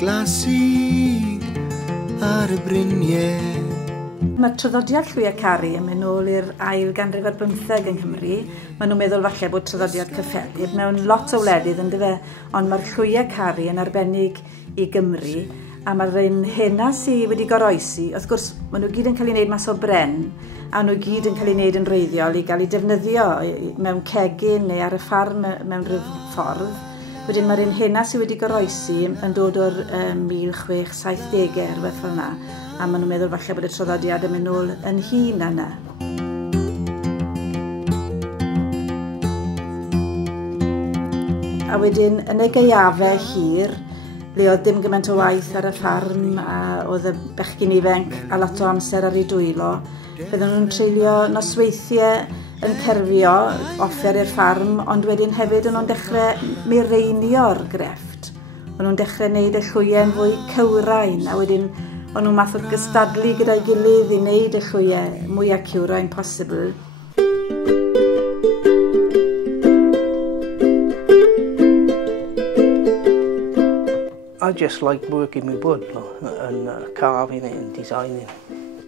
glasig ar y briniau. Mae'r traddodiad Llwyau Caru yn mynd nôl i'r ail ganrif ar 15 yng Nghymru. Maen nhw'n meddwl falle bod traddodiad cyffelyb mewn lot o wledydd yn dyfe, ond mae'r Llwyau Caru yn arbennig i Gymru. A mae'r un hynna sydd wedi goroesi, wrth gwrs, maen nhw gyd yn cael ei wneud mas o bren, a nhw gyd yn cael ei wneud yn wreiddiol i gael ei defnyddio mewn cegin neu ar y ffarm mewn rhyw ffordd. Wedyn mae'r un hynna sydd wedi goroesi yn dod o'r 1670au, rhywbeth fel yna, a maen nhw'n meddwl falle bod y traddodiad yn mynd nôl yn hun yna. A wedyn, yn y gaeafau hir, le oedd dim gymaint o waith ar y ffarm, a oedd y bechgyn ifanc a lot o amser ar ei dwylo, bydden nhw'n treulio nosweithiau yn cerfio offer i'r ffarm, ond wedyn hefyd o'n nhw'n dechrau mireinio'r grefft. O'n nhw'n dechrau gwneud y llwyau yn fwy cywrain, a wedyn o'n nhw'n math o gystadlu gyda'i gilydd i wneud y llwyau mwyaf cywrain posibl. I just like working with wood and carving it and designing.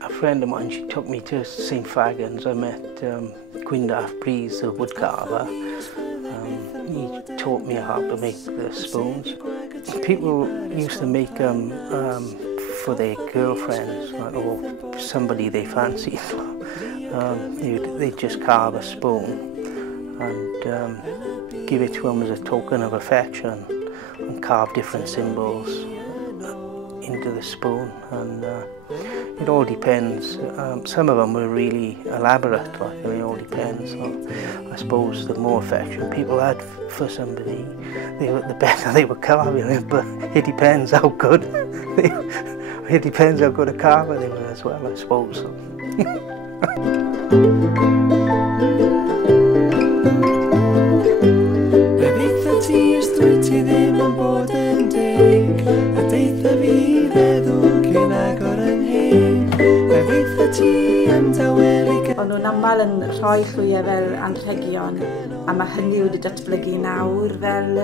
A friend of mine, she took me to St Fagans. I met Gwyndaf Breeze, the wood carver. He taught me how to make the spoons. People used to make them for their girlfriends or somebody they fancied. They'd just carve a spoon and give it to them as a token of affection. And carve different symbols into the spoon, and it all depends. Some of them were really elaborate, like it all depends. So I suppose the more affection people had for somebody, the better they were carving it. But it depends how good. It depends how good a carver they were as well, I suppose. Ond nhw'n aml yn rhoi llwyau fel anrhegion, a mae hynny wedi datblygu nawr fel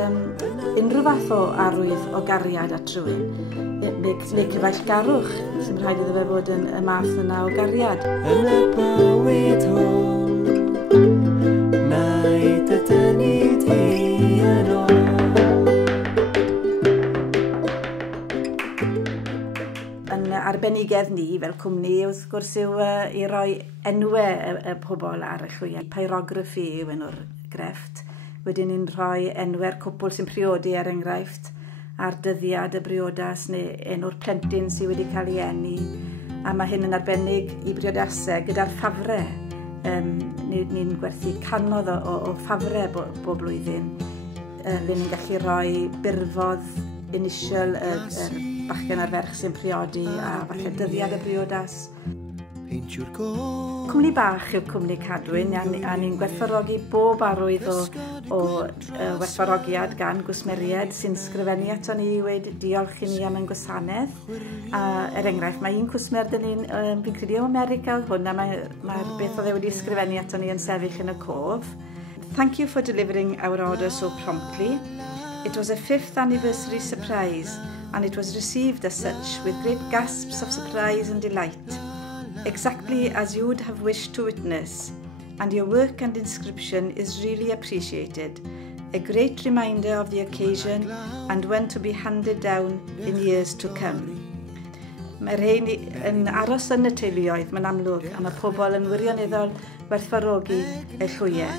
unrhyw fath o arwydd o gariad at rhywun. Neu cyfaill garwch, sy'n rhaid iddo fe fod yn y math yna o gariad. Yn y bywyd hwn, mae dy dynnu di yn ôl. Arbenigedd ni fel cwmni wrth gwrs yw i roi enwau y pobl ar y llwyau. Pyrography yw enw'r grefft. Wedyn ni'n rhoi enwau'r cwpl sy'n priodi er enghraifft ar dyddiad y briodas neu enw'r plentyn sydd wedi cael ei eni. A mae hyn yn arbennig i briodasau gyda'r ffafrau. Ni'n gwerthu canoedd o ffafrau bob blwyddyn. Le ni'n gallu rhoi birfodd initial bachgen ar ferch sy'n priodi a falle dyddiad y briodas. Cwmni bach yw cwmni Cadwyn a ni'n gwerthfawrogi bob arwydd o werthfawrogiad gan gwsmeriaid sy'n sgrifennu ato ni i weid diolch i ni am ein gwasanaeth. Er enghraifft, mae un cwsmer dyn ni'n fi'n credu o America oedd hwn a mae'r beth oedd e wedi sgrifennu ato ni yn sefyll yn y cof. Thank you for delivering our order so promptly. It was a 5th anniversary surprise, and it was received as such with great gasps of surprise and delight, exactly as you would have wished to witness, and your work and inscription is really appreciated, a great reminder of the occasion and one to be handed down in years to come. Mae'r rhain yn aros yn y teuluoedd, mae'n amlwg, a mae pobl yn wirioneddol werthfawrogi y llwyau.